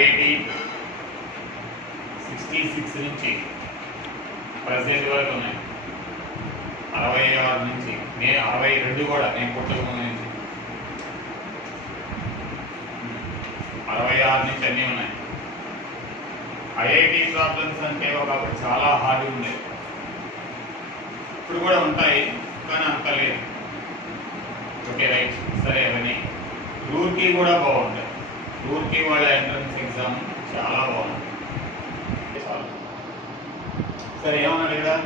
IIT 66 నుంచి present వరకు ఉన్నాయి. 66 నుంచి 62 కూడా నేను పుట్టక ముందు నుంచి 66 నుంచి అన్నీ ఉన్నాయి. ఐఐటి ప్రాబ్లమ్స్ అంటే ఒకప్పుడు చాలా హార్డ్ ఉండేది, ఇప్పుడు కూడా ఉంటాయి కానీ అంత లేదు. ఓకే రైట్, సరే. అవన్నీ రూర్కీ కూడా బాగుంటాయి. రూర్కీ వాళ్ళ ఎంట్రన్స్ ఎగ్జామ్ చాలా బాగుంటుంది. సరే, ఏమన్నాడు ఇక్కడ?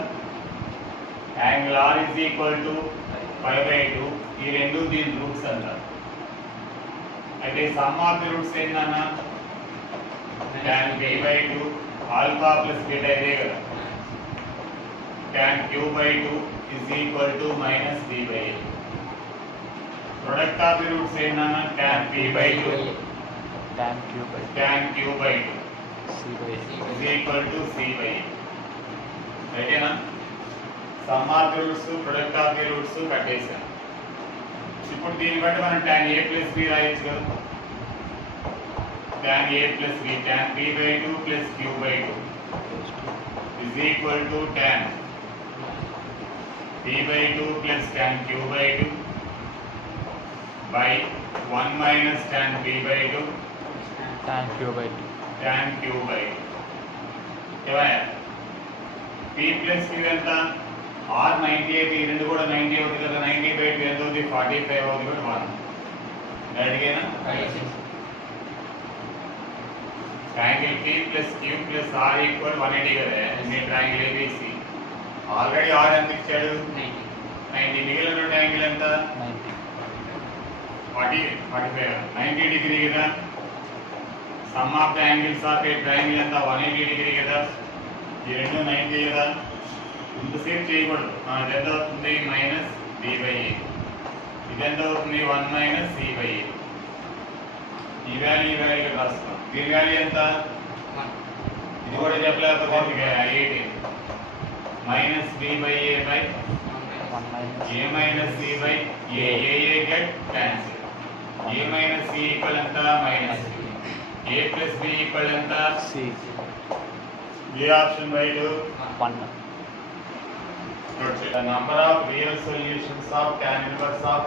Angle R is equal to 5/2. ఈ రెండు దీని రూట్స్ అంటారు. అయితే సమ్ ఆఫ్ ది రూట్స్ ఏంటన్నా? tan b/2 alpha plus beta ఇదే కదా. tan q/2 is equal to minus b/a. Product of the roots ఏంటన్నా? tan p/2 tan q/2 is equal to c/a. రైటేనా? Sum of the roots, product of the roots కట్టేసాం. ఇప్పుడు దీన్ని బట్టి మనం tan a plus b రాయొచ్చు కదా. tan a plus b, tan b/2 plus q/2 is equal to tan b/2 plus tan q/2 by 1 minus tan b/2 tan q/2 ఏమయ్యా? p plus q ఎంత? r 98, ఈ రెండు కూడా 90 అవుతుంది కదా. 90/2 ఎంత అవుతుంది? 45 అవుతుంది కూడా 1. అడిగేనా? Triangle p plus q plus r equal 180 కదా. మీ ట్రయాంగిల్ ABC ఆల్రెడీ r ఎంత ఇచ్చాడు? 90. మిగిలిన ట్రయాంగిల్ ఎంత? 45. 90 డిగ్రీ కదా. Some of the angles of a triangle ఎంత? 180 డిగ్రీ కదా. ఈ రెండు 90 కదా. ఇంతసేపు చేయకూడదు. అది ఎంత అవుతుంది? Minus b/a. ఇది ఎంత అవుతుంది? 1 మైనస్ c/a. ఈ వాల్యూ రాస్తాం. దీని వాల్యూ ఎంత? ఇది కూడా చెప్పలేకపోతే IIT minus b/a by a minus c by a. Get cancel. a minus c equal ఎంత? Minus a plus b equal ఎంత? c. ఏ option by 2? 1. The number of real solutions of tan inverse of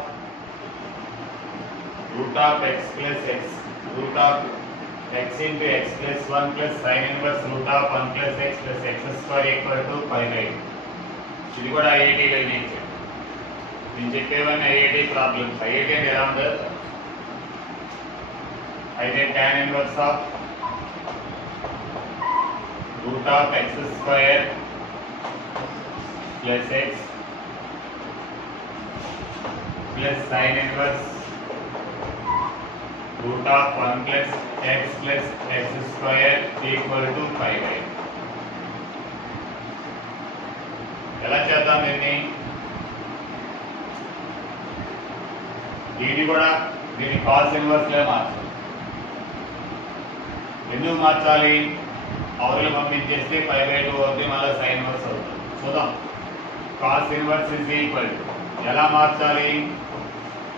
root of x plus x, root of x into x plus 1 plus sin inverse root of 1 plus x plus x square equal to 5/8. ఇది కూడా ఐఐటీలో ఇచ్చాను. నేను చెప్పేవన్నీ IIT problems. IIT అంటే ఎలా ఉండదు? అయితే tan inverse of root of x square plus x plus sin inverse root of 1 plus x square equal to 5/8. ఎలా చేద్దాం దీన్ని? దీన్ని కూడా దీన్ని కాస్ ఇన్వర్స్లే మార్చాలి. ఎందుకు మార్చాలి? అవతల పంపించేస్తే 5/2 అవుతుంది, మళ్ళీ సైన్ ఇన్వర్స్ అవుతుంది. చూద్దాం. కాస్ ఇన్వర్స్ ఇస్ ఈక్వల్ ఎలా మార్చాలి?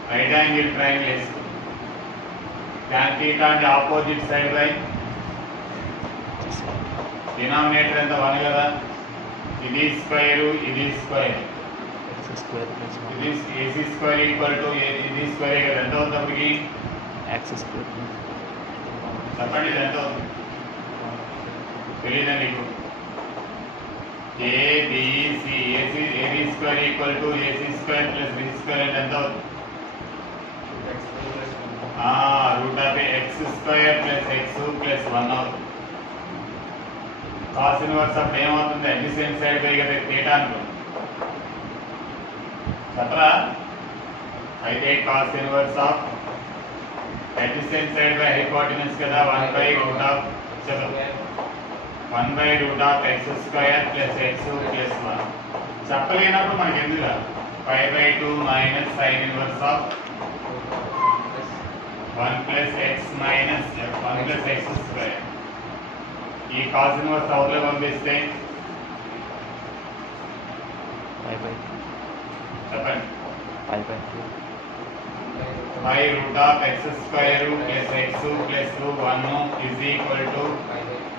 రైట్ యాంగిల్ ట్రయాంగిల్ వేసుకుంది. tan theta అంటే ఆపోజిట్ సైడ్ బై డినామినేటర్ ఎంత? 1 కదా. ఇది స్క్వేర్, ఇది స్క్వేర్, ఇది ac స్క్వేర్ ఈక్వల్ టు ఇది స్క్వేర్ కదా. ఎంత అవుతుంది అప్పటికి? x square. చెప్పండి, ఇది ఎంత అవుతుంది? తెలీదా నీకు? ABC AB square equal to AC square plus B square అంటే ఎంత అవుతుంది? Root of x square plus x plus 1 అవుతుంది. కాస్ ఇన్వర్స్ అప్పుడు ఏమవుతుంది? అడ్జసెంట్ సైడ్ బై కదా థీటా అనుకో. చెప్పరా? అయితే cos inverse of adjacent side by hypotenuse కదా. 1/√, చదువు, 1/√x² ప్లస్ x ప్లస్ 1. చెప్పలేనప్పుడు మనకి ఎందుకు? 5/2 minus sine inverse of 1 plus x minus 1 plus x². ఈ కాస్ ఇన్వర్స్ అవతల పంపిస్తే చెప్పండి. 5/2 5√x² plus x plus 1 is equal to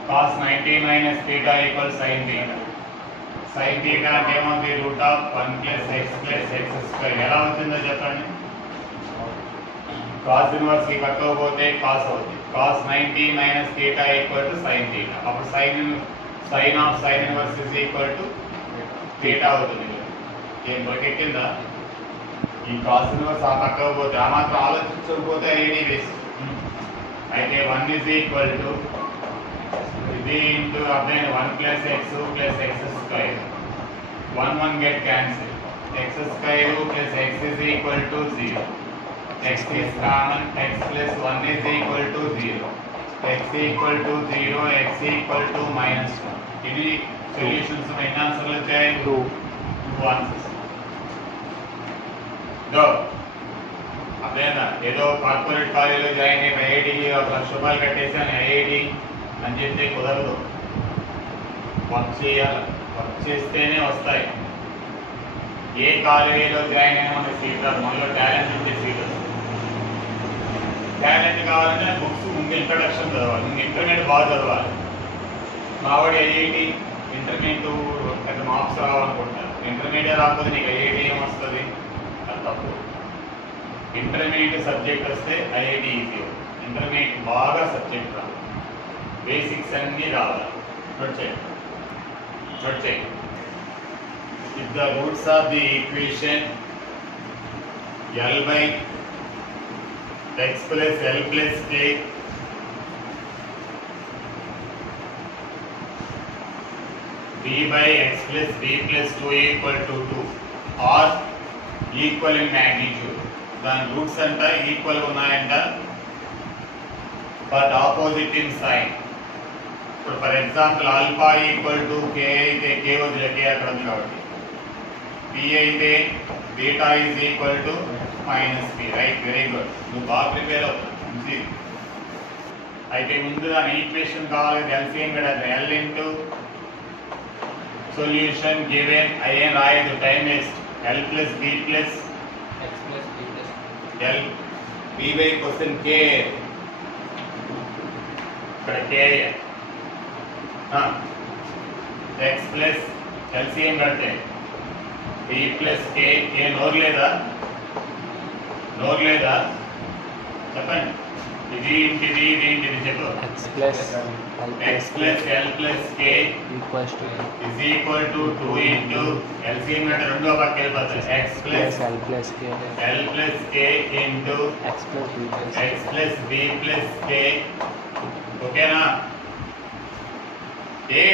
cos 90 minus theta equals sin theta. Sin theta అంటే ఏమవుతుంది root of 1 plus x plus x square. ఎలా అవుతుందో చెప్పండి. Cos inverse కి కట్టుకోపోతే కాస్ అవుతుంది. Cos 90 minus theta equal to sine theta. అప్పుడు sine of sine inverse is equal to theta అవుతుంది. ఏం బకెక్కిందా? ఈ కాస్ ఇన్వర్స్ ఆ పక్కకు పోతే ఆ మాత్రం ఆలోచించకపోతే ఐడి వేస్ట్. అయితే 1 is equal to ఇది ఇంటూ అబ్బాయి 1 plus x plus x square. 1 get cancel. X square plus x is equal to 0. X is common. X plus 1 is equal to 0. X equal to 0. X equal to minus 1. ఇది solutions ఎన్ని ఆన్సర్లు వచ్చాయి? 2 answers. అదేనా ఏదో corporate కాలేజీలో join అయిన ఐఐటికి ₹1,00,000 కట్టేసాను IIT అని చెప్తే కుదరదు. వర్క్ చేయాలి. వర్క్ చేస్తేనే వస్తాయి. ఏ కాలేజీలో జాయిన్ అయినా మనకి సీట్ రాదు. మనలో టాలెంట్ ఉంటే సీట్ వస్తుంది. టాలెంట్ కావాలంటే బుక్స్ ముందు ఇంట్రడక్షన్ చదవాలి. ముందు ఇంటర్మీడియట్ బాగా చదవాలి. మావాడి ఐఐటి ఇంటర్మీడియట్ పెద్ద మార్క్స్ రావాలనుకుంటారు. ఇంటర్మీడియట్ రాకపోతే నీకు ఐఐటి ఏమొస్తుంది? అది తప్పు. ఇంటర్మీడియట్ సబ్జెక్ట్ వస్తే ఐఐటి ఈజీ. ఇంటర్మీడియట్ బాగా సబ్జెక్ట్ రావాలి. బేసిక్స్ అన్నీ రావాలి. నోట్ చేయండి. If the roots of the equation L by x plus L plus k b by x plus b plus 2 equal to 2 are equal in magnitude. దాని roots అంట equal ఉన్నాయంట but opposite in sign. ఇప్పుడు for example alpha equal to k అయితే k వదిలే k అక్కడ ఉంది కాబట్టి p అయితే beta is equal to minus p. Right, very good. నువ్వు బాగా ప్రిపేర్ అవుతుంది. అయితే ముందు దాని ఈక్వేషన్ కావాలి. ఎల్సిఎం కూడా l into solution given in రాయదు, time waste. L plus b plus l b by question k. ఇక్కడ కే ఎక్స్ ప్లస్ ఎల్సిఎం కడితే బి ప్లస్ కే. ఏ నోరు లేదా చెప్పండి. ఇది ఇంటిది ఇది ఇంటిది చెప్పు. x plus L plus k equals to is equal to 2 into LCM అంటే రెండో పక్క వెళ్ళిపోతుంది. x plus L plus k into x plus b plus k. ఓకేనా? ఏ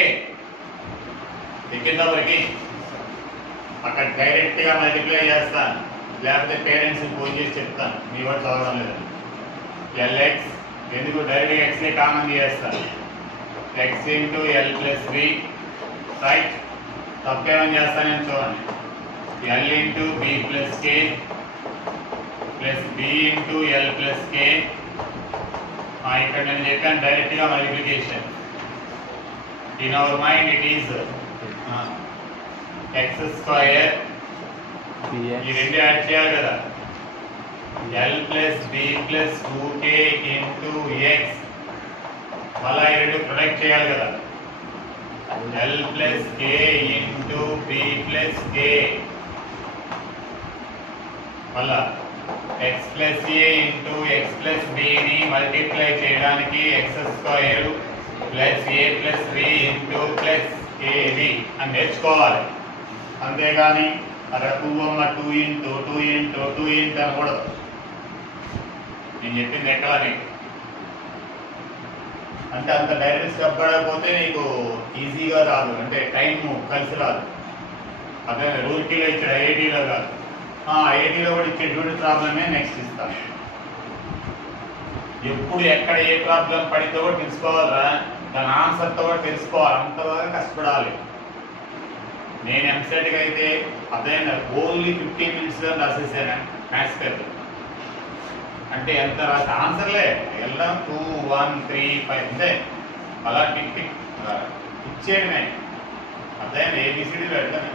దిక్కిందా వరకు అక్కడ డైరెక్ట్గా మల్టిప్లై చేస్తాను, లేకపోతే పేరెంట్స్ని ఫోన్ చేసి చెప్తాను మీ వాడు చదవడం లేదు. ఎల్ఎక్స్ ఎందుకు డైరెక్ట్గా ఎక్స్ఏ కామన్ చేస్తాను. X into l plus b. Right, తప్పేమని చేస్తానని చూడండి. L into b plus k plus b into l plus k. ఇక్కడ నేను చెప్పాను డైరెక్ట్గా multiplication. In our mind it is x square. ఈ రెండు యాడ్ చేయాలి కదా. L plus b plus 2k into x. మళ్ళీ ఈ రెండు ప్రొడక్ట్ చేయాలి కదా. L plus k into b plus k. మళ్ళా x plus a into X plus బిని మల్టిప్లై చేయడానికి x square plus a plus b into plus a b అని నేర్చుకోవాలి. అంతేగాని అక్కడ 2 ఇంటూ అనకూడదు. నేను చెప్పింది ఎక్కడా నీకు అంటే అంత డైరెక్ట్ స్టెప్ పడకపోతే నీకు ఈజీగా రాదు, అంటే టైం కలిసి రాదు. అదే రూర్కీలో ఇచ్చాడు, ఐఐటీలో కాదు. ఐఐటీలో కూడా ఇచ్చే డ్యూటీ ప్రాబ్లమే నెక్స్ట్ ఇస్తాను. ఎప్పుడు ఎక్కడ ఏ ప్రాబ్లం పడితే కూడా తెలుసుకోవాలా, దాని ఆన్సర్తో కూడా తెలుసుకోవాలి. అంతవరకు కష్టపడాలి. నేను ఎంసెట్కి అయితే అదే ఓన్లీ 15 minutes రాసేసాను మ్యాథ్స్ పేపర్. అంటే ఎంత రాసి ఆన్సర్లే వెళ్ళడం 2, 1, 3, 5 అంతే. అలా టిక్ ఇచ్చేయడమే. అదే ఏబిసిడీలు వెళ్ళడమే.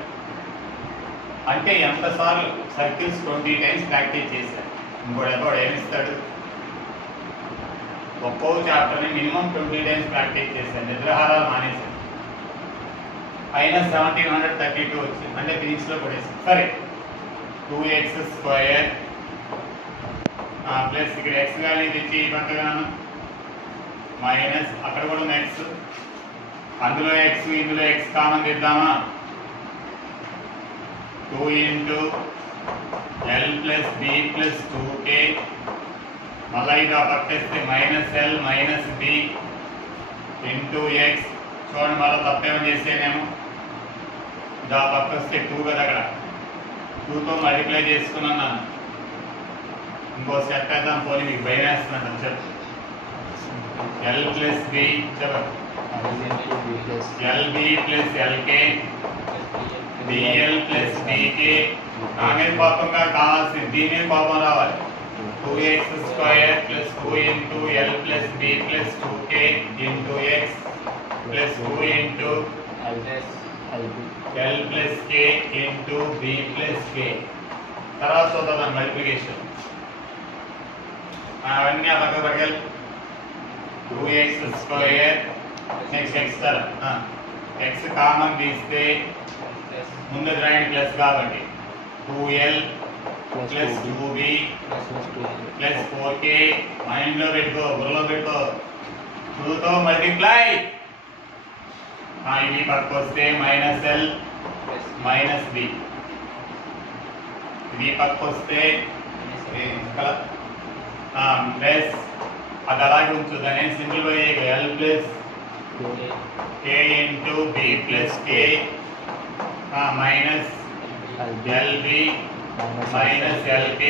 అంటే ఎంతసార్లు సర్కిల్స్ 20 times ప్రాక్టీస్ చేశాను. ఇంకోటి ఏమిస్తాడు ఒక్కో చాప్టర్ని మినిమం 20 టైమ్స్ ప్రాక్టీస్ చేశాను, నిద్రాహారాలు మానేశాను. అయినా 1732 వచ్చింది, అంటే ఫిజిక్స్లో పడేసాను. సరే 2x² ప్లస్ ఇక్కడ x కానీ తెచ్చి ఈ పక్కగాను మైనస్ అక్కడ కూడా ఉన్న x, అందులో x ఇందులో x కామన్ తీద్దామా. 2 into l plus b plus 2k, మళ్ళీ ఇది ఆ పక్కేస్తే -l minus b into x. చూడండి మళ్ళీ తప్పేమని చేసేనేమో, ఇది ఆ పక్క వస్తే 2 కదా, అక్కడ 2తో మల్టిప్లై చేసుకున్నాను. ఇంకో స్టెప్ వేద్దాం, పోనీ మీకు భయం వేస్తున్నాను చెప్పు. l ప్లస్ b చెప్పండి, lb plus lk bl plus bk. నాకేది కోపంగా కావాల్సింది, దీని కోపం రావాలి. 2x² plus 2 into l plus b plus 2k into x plus 2 into l plus k into b plus k. తర్వాత చూద్దాం మల్టిప్లికేషన్. అవన్నీ ఆ పక్క పక్కలు 2x² next x x common తీస్తే ముందు రాయండి ప్లస్ కాబట్టి 2l plus 2b plus 4k. మైండ్లో పెట్టుకో, బుర్రలో పెట్టుకో. 2తో మల్టిప్లై. ఇవి పక్కకు వస్తే -l మైనస్ b, ఇది పక్కకు వస్తే ప్లస్, అది అలాగే ఉంచు. దాన్ని simple by l plus k into b plus k minus lb minus lk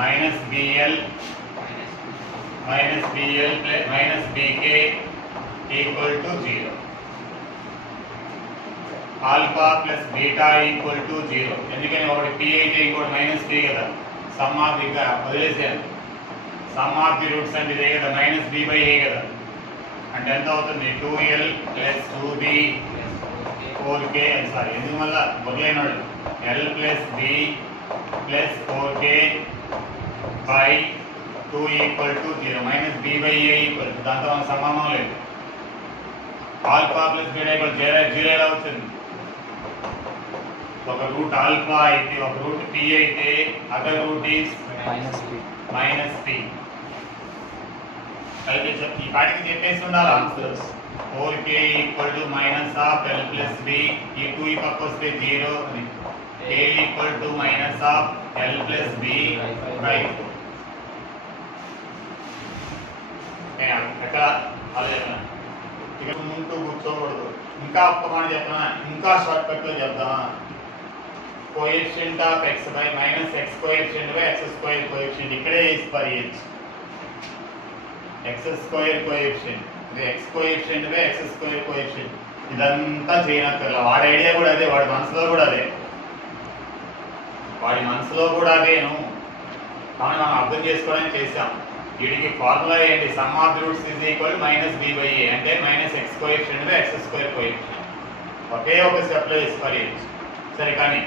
minus bl minus bk equal to 0. Alpha plus beta equal to 0. ఎందుకని ఒకటి p అయితే ఇంకోటి -p కదా. సమ్ ఆఫ్ ది వదిలేసాను, సమ్ ఆఫ్ ది రూట్స్ అంటే ఇదే కదా, -b/a కదా. అంటే ఎంత అవుతుంది, 2l plus 2b 4k. Sorry ఎందుకు మళ్ళా బొర్లేనాడు, l plus b plus 4k by 2 equal to 0. -b/a equal to, దాంతో మనకు సంబంధం లేదు. ఆల్ఫా ప్లస్ బీటా ఈక్వల్ 0 ఎలా వచ్చింది. ఒక రూట్ ఆల్ఫా అయితే, ఒక రూట్ p అయితే, అదర్ రూట్ ఈస్ -p. అయితే ఈ పాటికి చెప్పేసి ఉండాలి answers. 4k equal to minus of l plus b, ఈ 2 ఈ పక్క వస్తే 0 అని. k equal to minus of l plus b by 4. ఎక్కడ అలా చెప్పనా, ఇక ముందు కూర్చోకూడదు. ఇంకా ఒక్క మాట చెప్పనా, ఇంకా షార్ట్ కట్లో చెప్దామా. Coefficient of x by minus x coefficient by x square coefficient, ఇక్కడే is for h. x square coefficient, ఇది x coefficient by x square coefficient. ఇదంతా చేయనక్కర్లా, వాడి ఐడియా కూడా అదే, వాడి మనసులో కూడా అదే, అదేను. కానీ మనం అర్థం చేసుకోవడానికి చేసాం. వీడికి ఫార్ములా ఏంటి, sum of the roots is equal -b/a, అంటే -x coefficient by x square coefficient. ఒకే ఒక స్టెప్లో ఈస్ ఫర్ h. సరే కానీ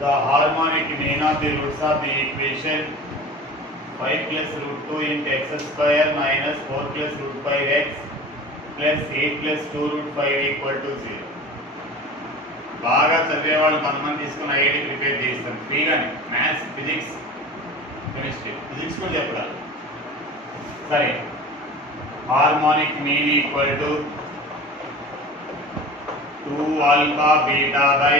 the harmonic mean of the roots of the equation 5 plus root 2 into x square minus 4 plus root 5x plus 8 plus 2 root 5 equal to 0. బాగా చదివే వాళ్ళు కొంతమంది తీసుకున్న ఐఐటి ప్రిపేర్ చేస్తాం ఫ్రీగానే. మ్యాథ్స్, ఫిజిక్స్, కెమిస్ట్రీ, ఫిజిక్స్ కూడా చెప్పాలి. సరే, harmonic mean equal to 2 alpha beta by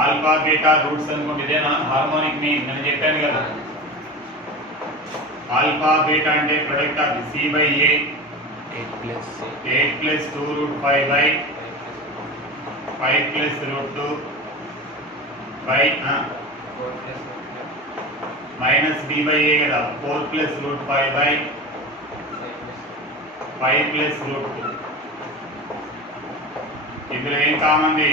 alpha beta roots అనుకోండి, ఇదేనా హార్మోనిక్ మీన్. నేను చెప్పాను కదా, ఆల్ఫా బీటా అంటే product of c by a 8 plus 2 root 5 by 5 plus root 2 by minus b by a కదా, 4 plus root 5 by 5 plus root 2. ఇందులో ఏం common the,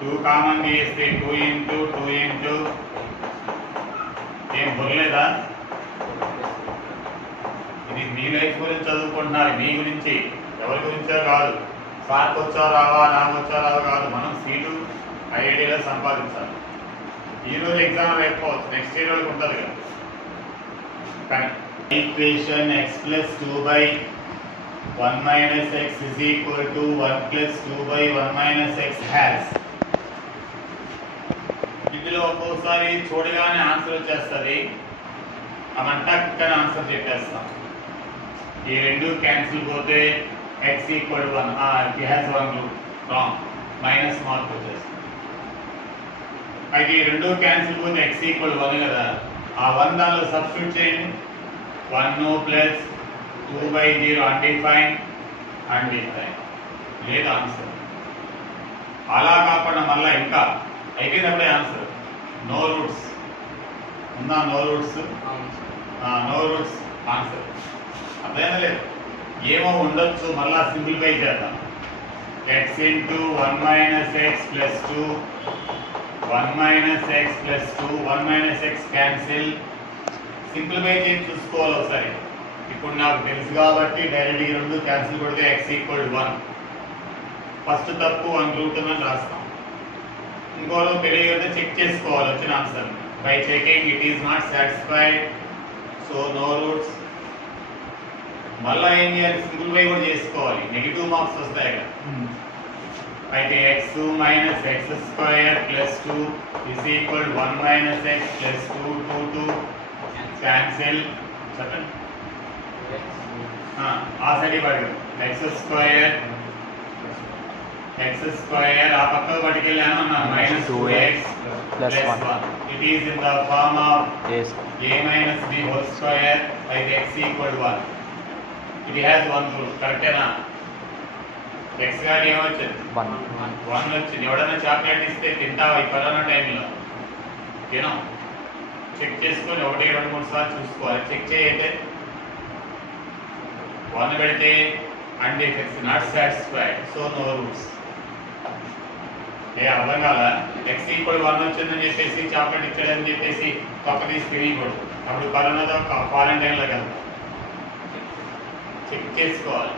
2 common తీస్తే 2 ఇంటూ 2 ఇంటూ ఏం బొరలేదా. ఇది మీ లైఫ్ గురించి చదువుకుంటున్నారు, మీ గురించి, ఎవరి గురించో కాదు. సార్కి వచ్చా రావా, నాకు వచ్చా రావా కాదు, మనం సీటు ఐఐటీలో సంపాదించాలి. ఈరోజు ఎగ్జామ్ లేకపోవచ్చు, నెక్స్ట్ ఇయర్ వరకు ఉంటుంది కదా. కానీ equation x plus 2 by 1 minus x is equal to 1 plus 2 by 1 minus x has. ఇందులో ఒక్కోసారి చూడగానే ఆన్సర్ వచ్చేస్తుంది, మనం టక్కన ఆన్సర్ చెప్పేస్తాం. ఈ రెండు క్యాన్సిల్ పోతే x equal to 1, it has one root, wrong, minus mark వచ్చేస్తుంది. అయితే ఈ రెండు క్యాన్సిల్ పోతే x equal to 1 కదా, ఆ 1 దానిలో సబ్స్టిట్యూట్ చేయండి. 1 ప్లస్ 2 by 0 అన్డిఫైన్ లేదు ఆన్సర్. అలా కాకుండా మళ్ళీ ఇంకా అయిపోయినప్పుడే ఆన్సర్. నో రూట్స్ ఉందా? No roots answer. అర్థమైనా లేదు? ఏమో ఉండొచ్చు, మళ్ళా సింప్లిఫై చేద్దాం. x into 1 minus x plus 2, 1 minus x plus 2, 1 minus x cancel. Simplify చేసి చూసుకోవాలి ఒకసారి. ఇప్పుడు నాకు తెలుసు కాబట్టి డైరెక్ట్ ఈ రెండు క్యాన్సిల్ కొడితే x ఈక్వల్ 1. ఫస్ట్ తప్పు 1 రూట్ అని రాస్తాం. ఇంకోలో తెలియకపోతే చెక్ చేసుకోవాలి వచ్చిన answer. By checking it is not satisfied, so no roots. మళ్ళీ ఏం చేయాలి? సింప్లిఫై కూడా చేసుకోవాలి, నెగిటివ్ మార్క్స్ వస్తాయి కదా. అయితే x minus x square plus 2 is equal 1 minus x plus 2, 2 cancel. చెప్పండి ఆ సైడ్ పడదు. ఎక్స్ స్క్వేర్ ఆ పక్కకు పట్టుకెళ్ళాను minus 2x plus 1. It is in the form of a minus b whole square. అయితే x equal 1. It has 1 root. కరెక్టేనా? x గారి ఏమొచ్చింది? 1 వచ్చింది. ఎవడన్నా చాక్లెట్ ఇస్తే తింటావా ఈ కరోనా టైంలో? తినో. చెక్ చేసుకొని 1, 2, 3 సార్లు చూసుకోవాలి. చెక్ చేయతే 1 పెడితే and if it's not satisfied, so no roots. అర్థం కాదా? x ఈక్వల్ 1 వచ్చిందని చెప్పేసి చాక్లెట్ ఇచ్చాడని చెప్పేసి పక్క తీసి తినకూడదు. అప్పుడు కరోనాతో క్వారంటైన్లోకి వెళ్తాం. చెక్ చేసుకోవాలి.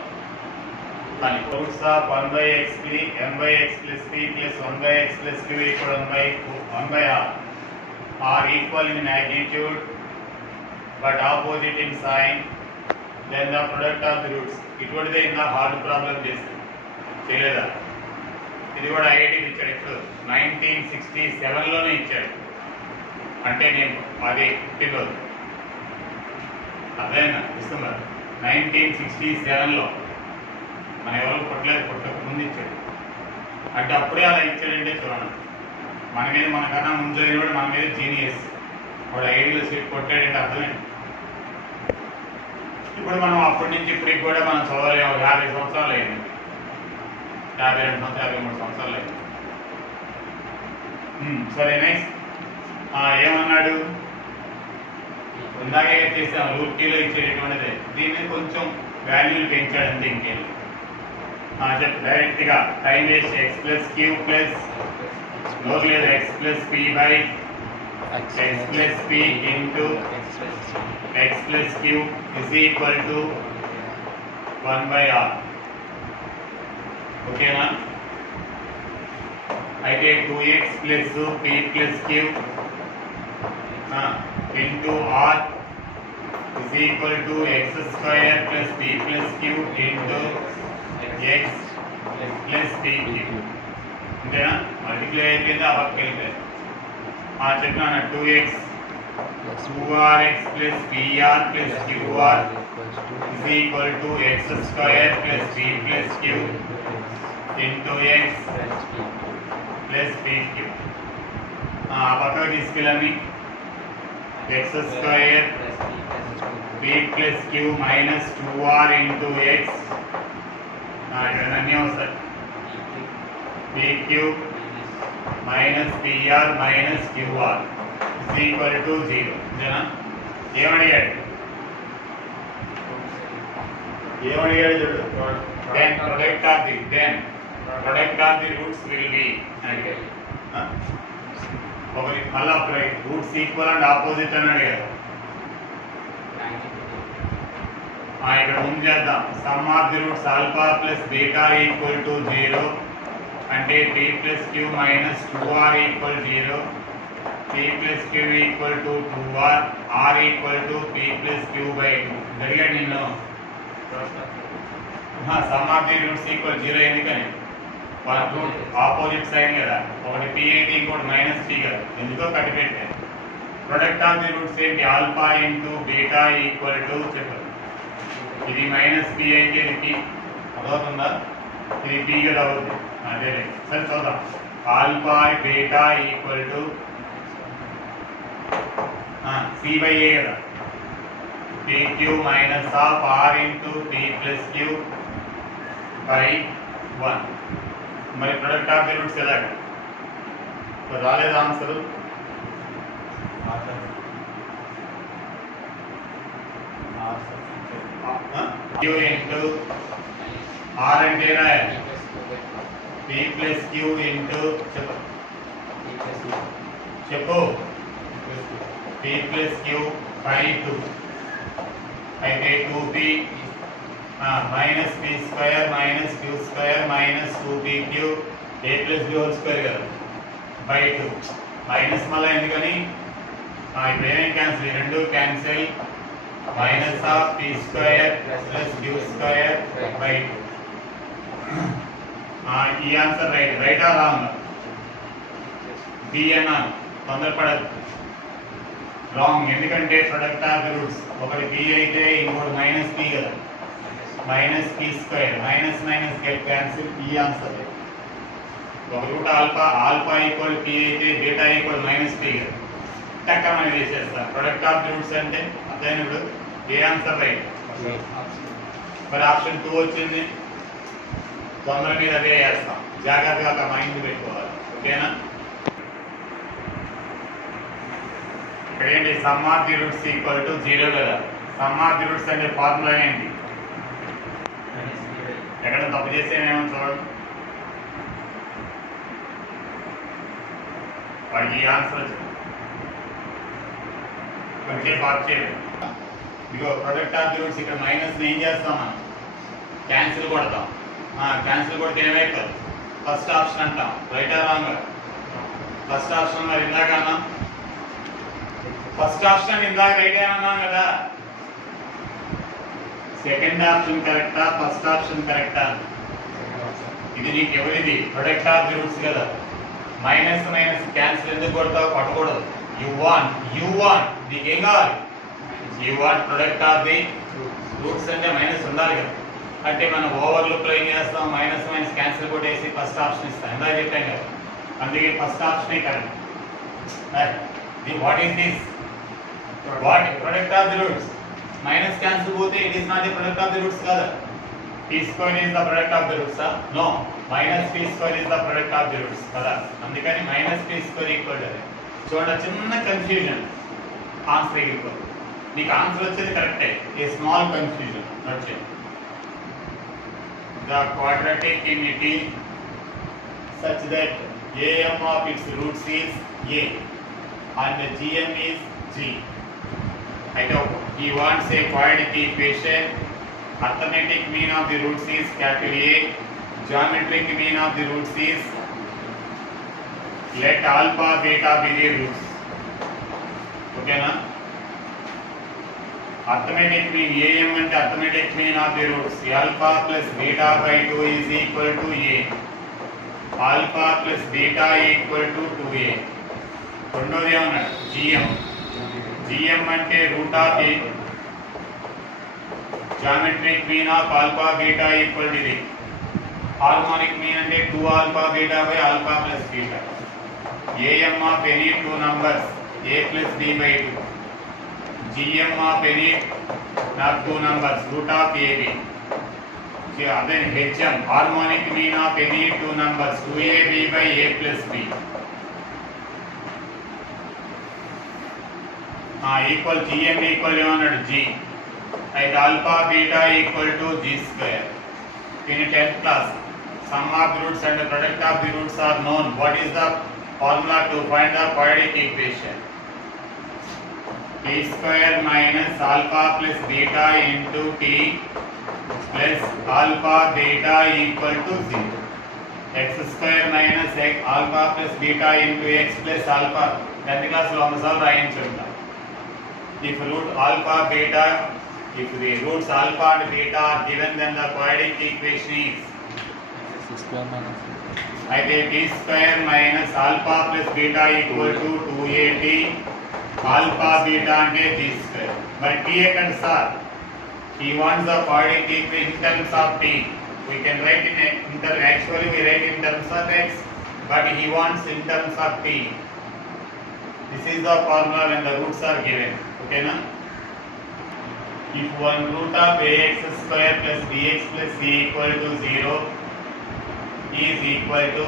కానీ roots of 1/x3 m/x plus p plus 1/x plus q equal 1/r are equal in magnitude but opposite in sign, then the product of the roots. ఇటువంటిదే ఇంకా హార్డ్ ప్రాబ్లం చేస్తుంది, తెలియదా? ఇది కూడా ఐఐటి ఇచ్చాడు. ఇప్పుడు 1967లోనే ఇచ్చాడు. అంటే నేను అది పుట్టినరోజు అదేనా డిసెంబర్ 1967లో. మన ఎవరు పుట్టలేదు, పుట్టక ముందు ఇచ్చాడు. అంటే అప్పుడే అలా ఇచ్చాడంటే చూడండి, మన మీద మనకన్నా ముందు కూడా మన మీద జీనియస్. వాడు ఐడిలో సీట్ కొట్టాడంటే అర్థమేంటి? ఇప్పుడు మనం అప్పటి నుంచి ఇప్పటికి కూడా మనం చదవలేము. 50 సంవత్సరాలు అయింది, 52 సంవత్సరాలు, 53 సంవత్సరాలు అయింది. సరే నెక్స్ట్ ఏమన్నాడు? ఇందాకే చేసాం, రూట్ టీలో ఇచ్చేటటువంటిదే. దీన్ని కొంచెం వాల్యూలు పెంచాడు అంతే, ఇంకేం చెప్పు డైరెక్ట్గా. Time waste. x plus q plus లోకి లేదు x plus p by x plus p into x plus q is equal to 1/r. ఓకేనా? అయితే 2x plus p plus q into r is equal to x square plus p plus q into x plus p q. అంతేనా? Multiply అయిపోయింది, ఆ పక్కకి వెళ్ళిపోయింది. చెప్పినా 2x 2rx plus pr plus qr is equal to x square plus p plus q into x plus p q. ఆ పక్కకి తీసుకెళ్ళండి. x square p plus q minus 2r into x. ఇక్కడ అన్నీ వస్తాయి. pq minus pr minus qr is equal to 0. అంతేనా? ఏమడిగాడు చూడు. then product of the roots will be అడిగాడు. ఒకటి మళ్ళీ రూట్స్ ఈక్వల్ అండ్ ఆపోజిట్ అని అడిగారు. ఇక్కడ ముందు చేద్దాం. Sum of the roots alpha plus beta equal to 0 అంటే p plus q minus 2r equal 0 p plus q equal to 2r, r equal to p plus q by 2. జరిగాడు నిన్ను some of the roots equal 0 ఎందుకని one root opposite side కదా, ఒకటి p అయితే ఇంకోటి minus p కదా, ఎందుకో కట్టి పెట్టాను. ప్రొడక్ట్ ఆఫ్ ది రూట్స్ ఏంటి, alpha into beta equal to చెప్పండి. ఇది మైనస్ p అయితే ఇది p అదవుతుందా, ఇది p కదా అవుతుంది. అదే సరే చూద్దాం. Alpha beta equal to c by a కదా, pq minus of r into p plus q by 1. మరి ప్రొడక్ట్ ఆఫ్ ది రూట్స్ ఎలాగ రాలేదు ఆన్సర్. q ఇంటూ r అంటే రాయాలి, p ప్లస్ q ఇంటూ చెప్పు p ప్లస్ q బై 2 అయితే 2p minus p square minus q square minus 2pq a plus b whole square కదా by 2. Minus మళ్ళీ ఎందుకని ఇప్పుడు ఏమేమి క్యాన్సిల్, ఈ రెండు cancel, minus of p square plus q square by 2. ఈ ఆన్సర్ రైట్ ఆ రాంగ్, b అన్నా తొందరపడదు, రాంగ్. ఎందుకంటే ప్రొడక్ట్ ఆఫ్ ది రూట్స్ ఒకటి p అయితే ఇంకోటి మైనస్ p కదా, minus p square minus minus get cancel, ఈ ఆన్సర్. ఒక రూట్ ఆల్ఫా ఈక్వల్ p అయితే బీటా ఈక్వల్ మైనస్ p కదా, టక్కమని చేసేస్తా. ప్రొడక్ట్ ఆఫ్ ది రూట్స్ అంటే అదేనప్పుడు ఏ ఆన్సర్ రైట్. మరి ఆప్షన్ 2 వచ్చింది, తొందర మీద అదే వేస్తాం, జాగ్రత్తగా మైండ్ పెట్టుకోవాలి, ఓకేనా. ఇక్కడ ఏంటి, sum of the roots equal to 0 కదా. సమ్ ఆఫ్ ది రూట్స్ అంటే ఫార్ములా ఏంటి, ఎక్కడ తప్పు చేసేమేమో చూడండి. వాడికి ఈ ఆన్సర్ వచ్చింది, కొంచెం పార్ట్ చేయండి. ఇదిగో ప్రొడక్ట్ ఆఫ్ ది రూట్స్ ఇక్కడ మైనస్ ఏం చేస్తాం మనం, క్యాన్సిల్ కొడతాం. క్యాన్సిల్ కొడితే ఏమైపోతుంది, ఫస్ట్ ఆప్షన్ అంటాం, రైట్ ఆ రాంగ్. ఫస్ట్ ఆప్షన్ మరి ఇందాక అన్నాం, ఫస్ట్ ఆప్షన్ ఇందాక రైట్ అన్నాం కదా, సెకండ్ ఆప్షన్ కరెక్టా ఫస్ట్ ఆప్షన్ కరెక్టా. ఇది నీకు ఎవరిది, ప్రొడక్ట్ ఆఫ్ ది రూట్స్ కదా. మైనస్ మైనస్ క్యాన్సిల్ ఎందుకు కొడతావు, పట్టకూడదు. యు వాంట్ నీకు ఏం కావాలి, you want product of the roots అంటే మైనస్ ఉండాలి కదా. అంటే మనం ఓవర్లుక్ లో ఏం చేస్తాం, మైనస్ మైనస్ క్యాన్సిల్ కొట్టేసి ఫస్ట్ ఆప్షన్ ఇస్తాం, ఇందాక చెప్పాం కదా. అందుకే ఫస్ట్ ఆప్షనే correct. What is this, what product of the roots, minus cancel పోతే it is not the product of the roots కదా. p square is the product of the roots, no, minus p square is the product of the roots కదా. అందుకని minus p square equal to, చూడండి చిన్న confusion, answer equal. నీకు answer వచ్చేది కరెక్టే, a small confusion వచ్చేది. The quadratic unity such that am of its roots is a and gm is g. అయితే he wants a quadratic equation. Arithmetic mean of the roots is capital A. Geometric mean of the roots is, let alpha beta be the roots. Okay na. Arithmetic mean am అంటే arithmetic mean of the roots alpha plus beta by 2 is equal to a. Alpha plus beta equal to 2a. రెండోది ఏమన్నాడు, gm అంటే root of a. Geometric mean of alpha beta equal to ఇది. Harmonic mean అంటే 2 alpha beta by alpha plus beta. am of any two numbers a plus b by 2. gm of any two numbers root of ab. Then hm, harmonic mean of any two numbers 2ab by a plus b. Equal gm equal ఏమన్నాడు g. అయితే alpha beta equal to g square. In 10th class, sum of the roots and the product of the roots are known. What is the formula to find the quadratic equation? T square minus alpha plus beta into t plus alpha beta equal to 0. x square minus x alpha plus beta into x plus alpha 10th class లో ఒకసారి రాయించుంటా. If root alpha beta, if the roots alpha and beta are given, then the quadratic equation is x square minus అయితే t square minus alpha plus beta equal to 2at alpha beta అంటే t square. మరి t ఎక్కడ sir? He wants the quadratic equation in terms of t. We can write actually we write in terms of x, but he wants in terms of t. This is the formula when the roots are given. Okay na? If one root of ax square plus bx plus c equal to 0 is equal to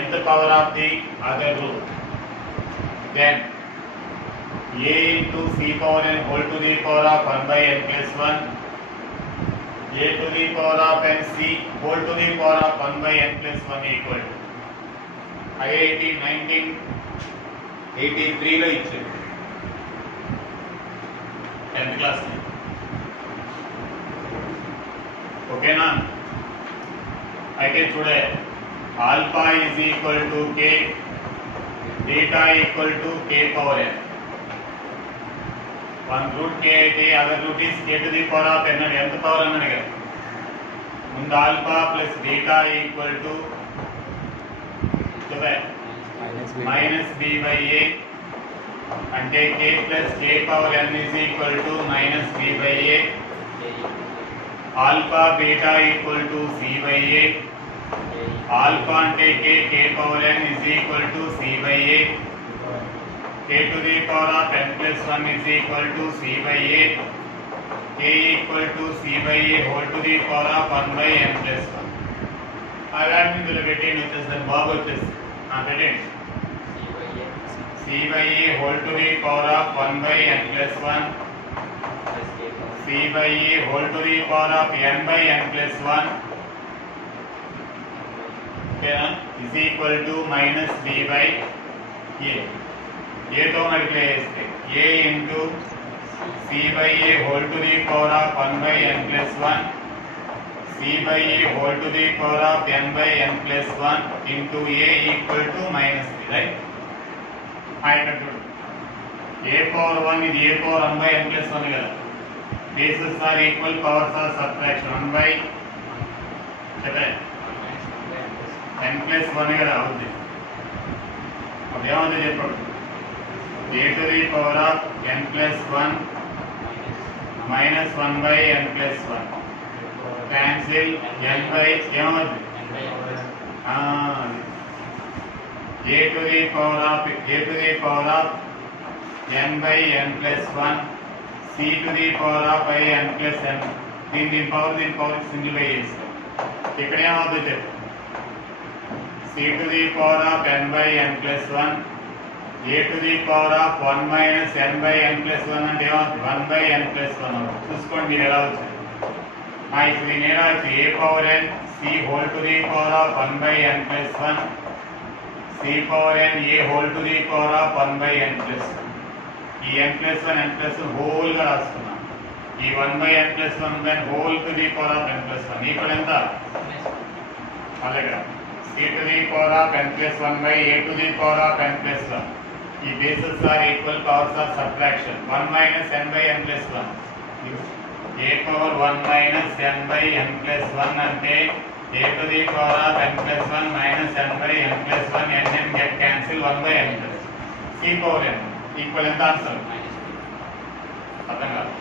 nth power of the other root, then a into c power n whole to the power of 1 by n plus 1, a to the power of n c whole to the power of 1 by n plus 1 equal to IIT 1983 లో ఇచ్చారు 10th class లో. ఓకేనా? అయితే చూడే alpha is equal to k, beta equal to k power n. One root k అయితే other root is k to the power of n అని ఎంత power అన్నాడు కదా. ముందు alpha plus beta equal to minus b by a అంటే k plus k power n is equal to minus b by a. Alpha beta equal to c by a. Alpha అంటే k, k power n is equal to c by a. k to the power of n plus 1 is equal to c by a. k equal to c by a whole to the power of 1 by n plus 1. అలాంటి ఇందులో పెట్టేది వచ్చేస్తుంది బాబు వచ్చేస్తుంది. పెట్టండి c by a whole to the power of 1 by n plus 1, c by a whole to the power of n by n plus 1 is equal to minus b by a. a తో multiply చేస్తే a into c by a whole to the power of 1 by n plus 1, c by a whole to the power of n by n plus 1 into a equal to minus b, right? ఇక్కడ చూడు a power 1 ఇది a power 1 by n plus 1 కదా. bases are equal, powers are subtraction. 1 by చెప్పండి n plus 1 కదా అవుతుంది. అప్పుడు ఏమవుతుంది చెప్పండి? a to the power of n plus 1 minus 1 by n plus 1 cancel n by ఏమవుతుంది? a to the power of n by n plus 1 c to the power of n plus n. దీని power simplify చేస్తాం. ఇక్కడ ఏమవుతుంది చెప్పు? c to the power of n by n plus 1, a to the power of 1 minus n by n plus 1 అంటే ఏమవుతుంది? 1 by n plus 1 అవుతుంది. చూసుకోండి మీరు ఎలా వచ్చింది. ఇప్పుడు దీని ఎలా వచ్చి a power n c whole to the power of 1 by n plus 1, c power n a whole to the power of 1 by n plus 1. ఈ n plus 1 n plus 1 whole గా రాసుకున్నాం. ఈ 1 by n plus 1 then whole to the power of n plus 1 equal ఎంత? అలాగే c to the power of n plus 1 by a to the power of n plus 1. ఈ bases are equal, powers are subtraction. 1 minus n by n plus 1, a power 1 minus n by n plus 1 అంటే a to the power of n plus 1 minus n by n plus 1, n get cancel, 1 by n plus c power n equal ఎంత answer? అర్థం కాదు.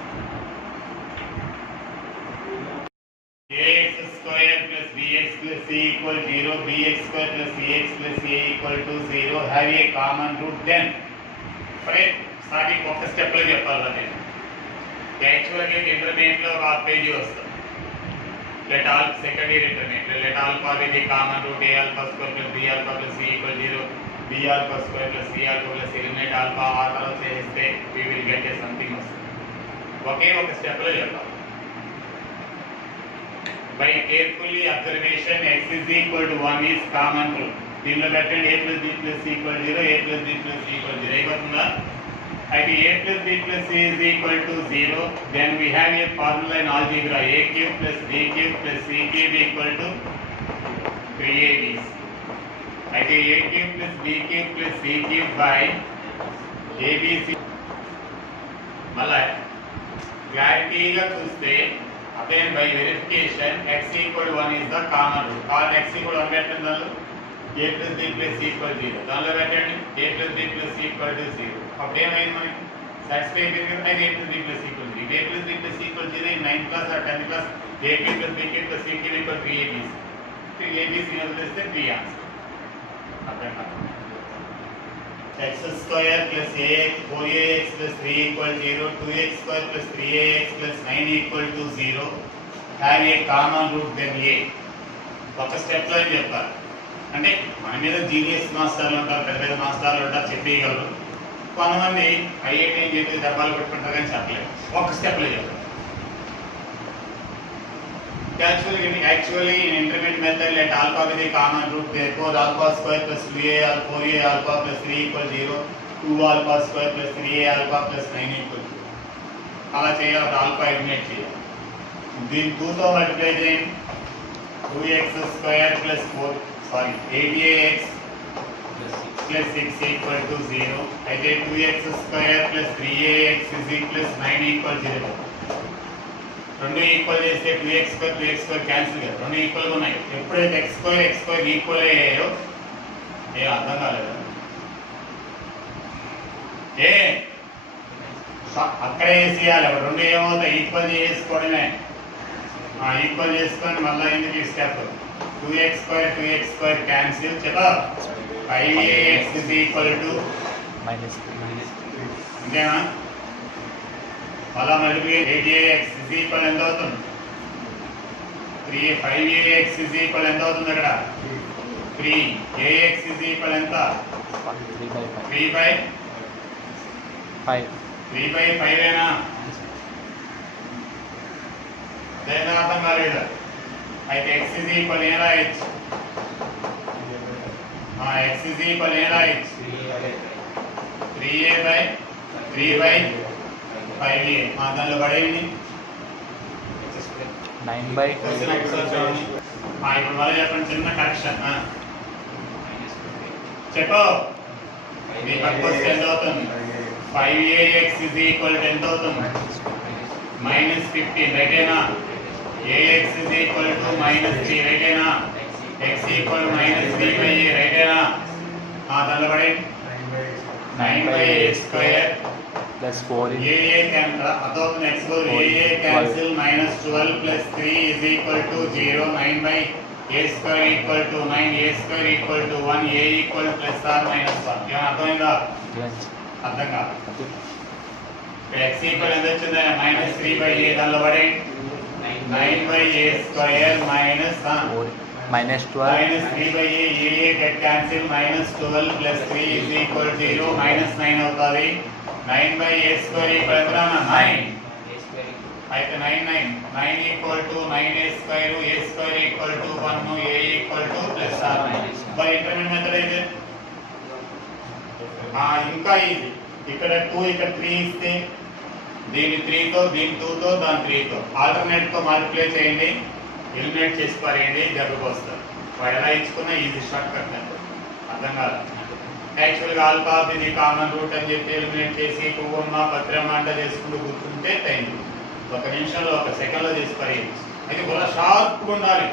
ax square plus bx plus c equal 0, bx square plus cx plus a equal to 0 have a common root, then starting ఒక step లో చెప్పాలి. నేను యాక్చువల్గా intermediate లో ఒక పేజీ వస్తుంది. let all secondary intermediate, let alpha be the common root, a alpha square plus b alpha plus c equal 0, b alpha square plus c alpha plus eliminate alpha, ఆ తర్వాత చేస్తే we will get a something వస్తుంది. ఒకే ఒక step లో చెప్పాలి. by carefully observation x is equal to 1 is common root. దీనిలో పెట్టండి a plus b plus c equal 0, a plus b plus c equal 0 అయిపోతుందా? అయితే a plus b plus c is equal to 0, then we have a formula in algebra, a cube plus b cube plus c cube equal to 3abc. అయితే a cube plus b cube plus c cube by abc. మళ్ళా క్లారిటీగా చూస్తే again by verification x equal 1 is the common root. Common x equal 1 పెట్టండి, దానిలో a plus b plus c equal 0, దానిలో పెట్టండి a plus b plus c equal 0. అప్పుడు ఏమైంది మనకి సాటిస్ఫై అయిపోయింది కదా. అయితే a plus b plus c equal 0, a plus b plus c equal 0 in 9th class or 10th class a cube plus b cube plus c cube equal 3abc. 3abc వదిలేస్తే 3 answer. అర్థం కాదు. x square plus ax 4ax plus 3 equal 0, 2x square plus 3ax plus 9 equal to 0, have a common root then a. ఒక step లో చెప్తారు. అంటే మన మీద genius మాస్టర్లు ఉంటారు, పెద్ద పెద్ద మాస్టర్లు ఉంటారు, చెప్పగలరు. కొంతమంది ఐఐటి అని చెప్పి దెబ్బలు పెట్టుకుంటారు కానీ చెప్పలేరు. ఒక స్టెప్ లో చెప్తారు. Actually in intermediate method let alpha be the common root, therefore alpha square plus 2a or 4a alpha plus 3 equal 0, 2 alpha square plus 3a alpha plus 9 equal 0. అలా చేయాలి, ఆల్ఫా ఎలిమినేట్ చేయాలి. దీన్ని 2తో మల్టిప్లై చేయండి. 2x square plus 8ax plus 6 equal to 0. అయితే 2x square plus 3ax is equal to 9 equal 0. రెండు equal చేస్తే 2x square cancel కదా, రెండు ఈక్వల్గా ఉన్నాయి. ఎప్పుడైతే x స్క్వేర్ ఈక్వల్ అయ్యాయో ఏ అర్థం కాలేదు ఏ అక్కడే వేసేయాలి. రెండు ఏమవుతాయి ఈక్వల్ చేసుకోవడమే. ఈక్వల్ చేసుకొని మళ్ళీ ఎందుకు ఈ స్టెప్ 2x స్క్వేర్ క్యాన్సిల్ చెప్ప 5ax is equal to అంతేనా. మళ్ళా మళ్ళీ 8ax is equal ఎంత అవుతుంది 5ax is equal ఎంత అవుతుంది అక్కడ 3ax is equal ఎంత 3/5 ఏనా. దేని అర్థం కాలేదు. అయితే x is equal ఏనా h x is equal ఏనా h 3/5a. దానిలో పడేయండి 9/2. ఇప్పుడు మళ్ళీ చెప్పండి, చిన్న కరెక్షన్ చెప్పు. ఇది పక్కకు వస్తే ఎంత అవుతుంది 5ax is equal to ఎంత అవుతుంది -15 రైటేనా. ax is equal to -3 రైటేనా. x equal to -3/a రైటేనా. దానిలో పడేయండి 9/a square plus 4 AA cancel x AA cancel -12 plus 3 is equal to 0. 9/a square equal to 9, a square equal to 1, a equal plus or minus 1. ఏమన్నా అర్థమైందా? అర్థం కాదు. x equal ఎంత వచ్చిందా -3/a. దానిలో పడే 9/a square minus 12 3/a AA get cancel -12 plus 3 is equal to 0, -9 అవుతుంది. 9/a square equal to 9. అయితే 9 equal to 9a square, a square equal to 1, a equal to plus or minus. By intermediate method అయితే ఇంకా easy. ఇక్కడ 2 ఇక్కడ 3 ఇస్తే దీని 3తో దీని 2తో దాని 3తో ఆల్టర్నేట్ తో మల్టిప్లై చేయండి, ఎలిమినేట్ చేసి పారేయండి, జరుగుకు వస్తారు. వాడు ఎలా ఇచ్చుకున్నా ఈజీ షార్ట్ కట్ మెథడ్. అర్థం కాదు. యాక్చువల్గా ఆల్ఫా ఇది కామన్ రూట్ అని చెప్పి ఎలిమినేట్ చేసి పువ్వమ్మ పత్రమ్మ అంట చేసుకుంటూ గుర్తుంటే టైం ఒక నిమిషంలో ఒక సెకండ్లో చేసి పరేయచ్చు. అయితే కూడా షార్ప్గా ఉండాలి,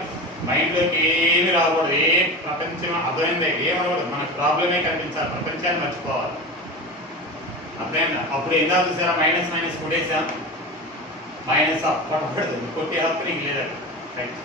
మైండ్లోకి ఏమి రాకూడదు. ఏ ప్రపంచం అర్థమైందే ఏమనకూడదు, మనకు ప్రాబ్లమే కనిపించాలి, ప్రపంచాన్ని మర్చిపోవాలి. అర్థమైందా? అప్పుడు ఎంత చూసారా మైనస్ కొట్టేసాం, మైనస్ పడకూడదు, కొట్టే హక్కు నీకు లేదండి. రైట్.